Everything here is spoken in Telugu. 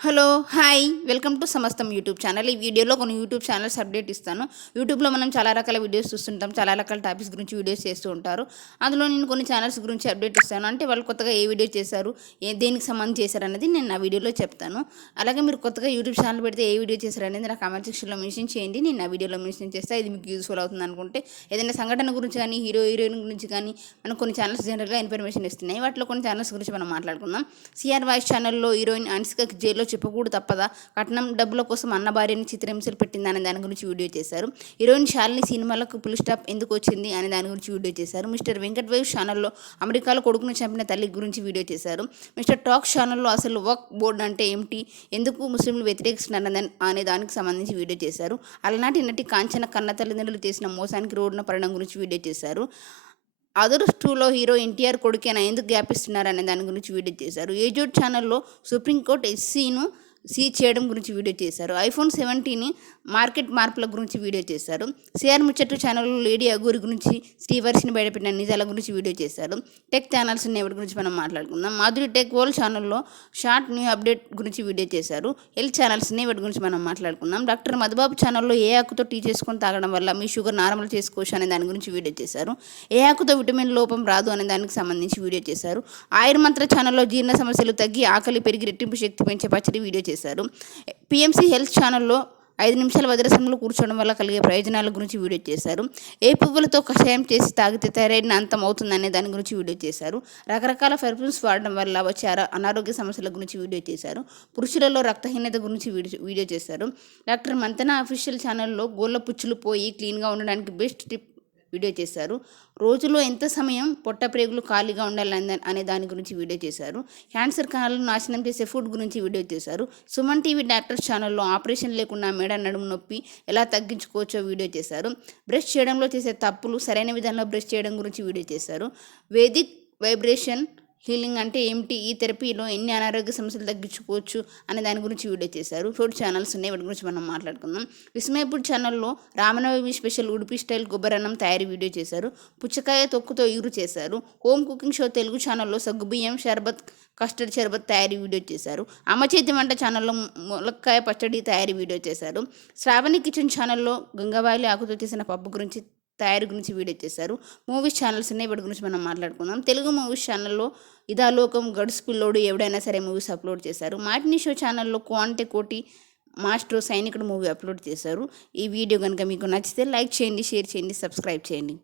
హలో! హాయ్! వెల్కమ్ టు సమస్తం యూట్యూబ్ ఛానల్. ఈ వీడియోలో కొన్ని యూట్యూబ్ ఛానల్స్ అప్డేట్ ఇస్తాను. యూట్యూబ్‌లో మనం చాలా రకాల వీడియోస్ చూస్తుంటాం. చాలా రకాల టాపిక్స్ గురించి వీడియోస్ చేస్తూ ఉంటారు. అందులో నేను కొన్ని ఛానల్స్ గురించి అప్డేట్ ఇస్తాను. అంటే వాళ్ళు కొత్తగా ఏ వీడియో చేశారు, దేనికి సంబంధించి చేశారనేది నేను నా వీడియోలో చెప్తాను. అలాగే మీరు కొత్తగా యూట్యూబ్ ఛానల్ పెడితే ఏ వీడియో చేశారనేది నా కామెంట్ సెక్షన్‌లో మెన్షన్ చేయండి. నేను నా వీడియోలో మెన్షన్ చేస్తా. ఇది మీకు యూజ్‌ఫుల్ అవుతుందనుకుంటే. ఏదైనా సంఘటన గురించి కానీ, హీరో, హీరోయిన్ గురించి కానీ మనకు కొన్ని ఛానల్స్ జనరల్‌గా ఇన్ఫర్మేషన్ ఇస్తున్నాయి. వాటిలో కొన్ని ఛానల్స్ గురించి మనం మాట్లాడుకుందాం. సిఆర్ వాయిస్ ఛానల్‌లో హీరోయిన్ అన్సికకి జైల్‌లో చెప్పకూడదు తప్పదా, కట్నం డబ్బుల కోసం అన్న భార్యని చిత్రహింసలు పెట్టిందనే దాని గురించి వీడియో చేశారు. హీరోయిన్ శాలిని సినిమాలకు ఫుల్ స్టాప్ ఎందుకు వచ్చింది అనే దాని గురించి వీడియో చేశారు. మిస్టర్ వెంకట్ వైఫ్ ఛానల్లో అమెరికాలో కొడుకును చంపిన తల్లి గురించి వీడియో చేశారు. మిస్టర్ టాక్ ఛానల్లో అసలు వక్ బోర్డ్ అంటే ఏమిటి, ఎందుకు ముస్లింలు వ్యతిరేకిస్తున్నారు అనే దానికి సంబంధించి వీడియో చేశారు. అలనాటి నటి కాంచన కన్న తల్లిదండ్రులు చేసిన మోసానికి రోడ్డున పడడం గురించి వీడియో చేశారు. అదర్స్ 2లో హీరో ఎన్టీఆర్ కొడుకేనా ఎందుకు గ్యాప్ ఇస్తున్నారు అనే దాని గురించి వీడియో చేశారు. ఏజోడ్ ఛానల్లో సుప్రీంకోర్టు ఎస్సీను సీజ్ చేయడం గురించి వీడియో చేశారు. ఐఫోన్ 17 మార్కెట్ మార్పుల గురించి వీడియో చేశారు. సిఆర్ ముచ్చట్టు ఛానల్లో లేడీ అగూరి గురించి, శ్రీవర్షిని బయటపెట్టిన నిజాల గురించి వీడియో చేశారు. టెక్ ఛానల్స్ ఉన్నాయి, వాటి గురించి మనం మాట్లాడుకుందాం. మాధురి టెక్ వరల్డ్ ఛానల్లో షార్ట్ న్యూ అప్డేట్ గురించి వీడియో చేశారు. హెల్త్ ఛానల్స్ ఉన్నాయి, వాటి గురించి మనం మాట్లాడుకుందాం. డాక్టర్ మధుబాబు ఛానల్లో ఏ ఆకుతో టీ చేసుకొని తాగడం వల్ల మీ షుగర్ నార్మల్ చేసుకోవచ్చు అనే దాని గురించి వీడియో చేశారు. ఏ ఆకుతో విటమిన్ లోపం రాదు అనే దానికి సంబంధించి వీడియో చేశారు. ఆయుర్మంత్ర ఛానల్లో జీర్ణ సమస్యలు తగ్గి ఆకలి పెరిగి రెట్టింపు శక్తి పెంచే పచ్చడి వీడియో చేశారు. పిఎంసి హెల్త్ ఛానల్లో 5 నిమిషాల వజ్రాసనంలో కూర్చోవడం వల్ల కలిగే ప్రయోజనాల గురించి వీడియో చేశారు. ఏ పువ్వులతో కషాయం చేసి తాగితే థైరాయిడ్ అంతం అవుతుందనే దాని గురించి వీడియో చేశారు. రకరకాల పెర్ఫ్యూమ్స్ వాడడం వల్ల వచ్చే అనారోగ్య సమస్యల గురించి వీడియో చేశారు. పురుషులలో రక్తహీనత గురించి వీడియో చేశారు. డాక్టర్ మంతన అఫీషియల్ ఛానల్లో గోళ్ళ పుచ్చులు పోయి క్లీన్గా ఉండడానికి బెస్ట్ టిప్ వీడియో చేశారు. రోజులో ఎంత సమయం పొట్ట ప్రేగులు ఖాళీగా ఉండాలి అనే దాని గురించి వీడియో చేశారు. క్యాన్సర్ కణాలను నాశనం చేసే ఫుడ్ గురించి వీడియో చేశారు. సుమన్ టీవీ డాక్టర్స్ ఛానల్లో ఆపరేషన్ లేకుండా మెడ నడుము నొప్పి ఎలా తగ్గించుకోవచ్చో వీడియో చేశారు. బ్రష్ చేయడంలో చేసే తప్పులు సరైన విధానంలో బ్రష్ చేయడం గురించి వీడియో చేశారు. వేదిక్ వైబ్రేషన్ హీలింగ్ అంటే ఏమిటి, ఈ థెరపీలో ఎన్ని అనారోగ్య సమస్యలు తగ్గించుకోవచ్చు అనే దాని గురించి వీడియో చేశారు. ఫుడ్ ఛానల్స్ ఉన్నాయి, వాటి గురించి మనం మాట్లాడుకుందాం. విస్మయపూర్ ఛానల్లో రామనవమి స్పెషల్ ఉడిపి స్టైల్ కొబ్బరన్నం తయారీ వీడియో చేశారు. పుచ్చకాయ తొక్కుతో ఇగురు చేశారు. హోమ్ కుకింగ్ షో తెలుగు ఛానల్లో సగ్గుబియ్యం షర్బత్ కస్టర్డ్ షర్బత్ తయారీ వీడియో చేశారు. అమ్మ చేతి వంట ఛానల్లో ములక్కాయ పచ్చడి తయారీ వీడియో చేశారు. శ్రావణి కిచెన్ ఛానల్లో గంగవాయిలి ఆకుతో చేసిన పప్పు గురించి తయారీ గురించి వీడియో చేశారు. మూవీస్ ఛానల్స్ ఉన్నాయి, వాటి గురించి మనం మాట్లాడుకుందాం. తెలుగు మూవీస్ ఛానల్లో ఇదాలోకం, గడుసు పిల్లోడు, ఎవడైనా సరే మూవీస్ అప్లోడ్ చేశారు. మాటినీ షో ఛానల్లో కోంటే కోటి, మాస్టర్, సైనికుడు మూవీ అప్లోడ్ చేశారు. ఈ వీడియో కనుక మీకు నచ్చితే లైక్ చేయండి, షేర్ చేయండి, సబ్స్క్రైబ్ చేయండి.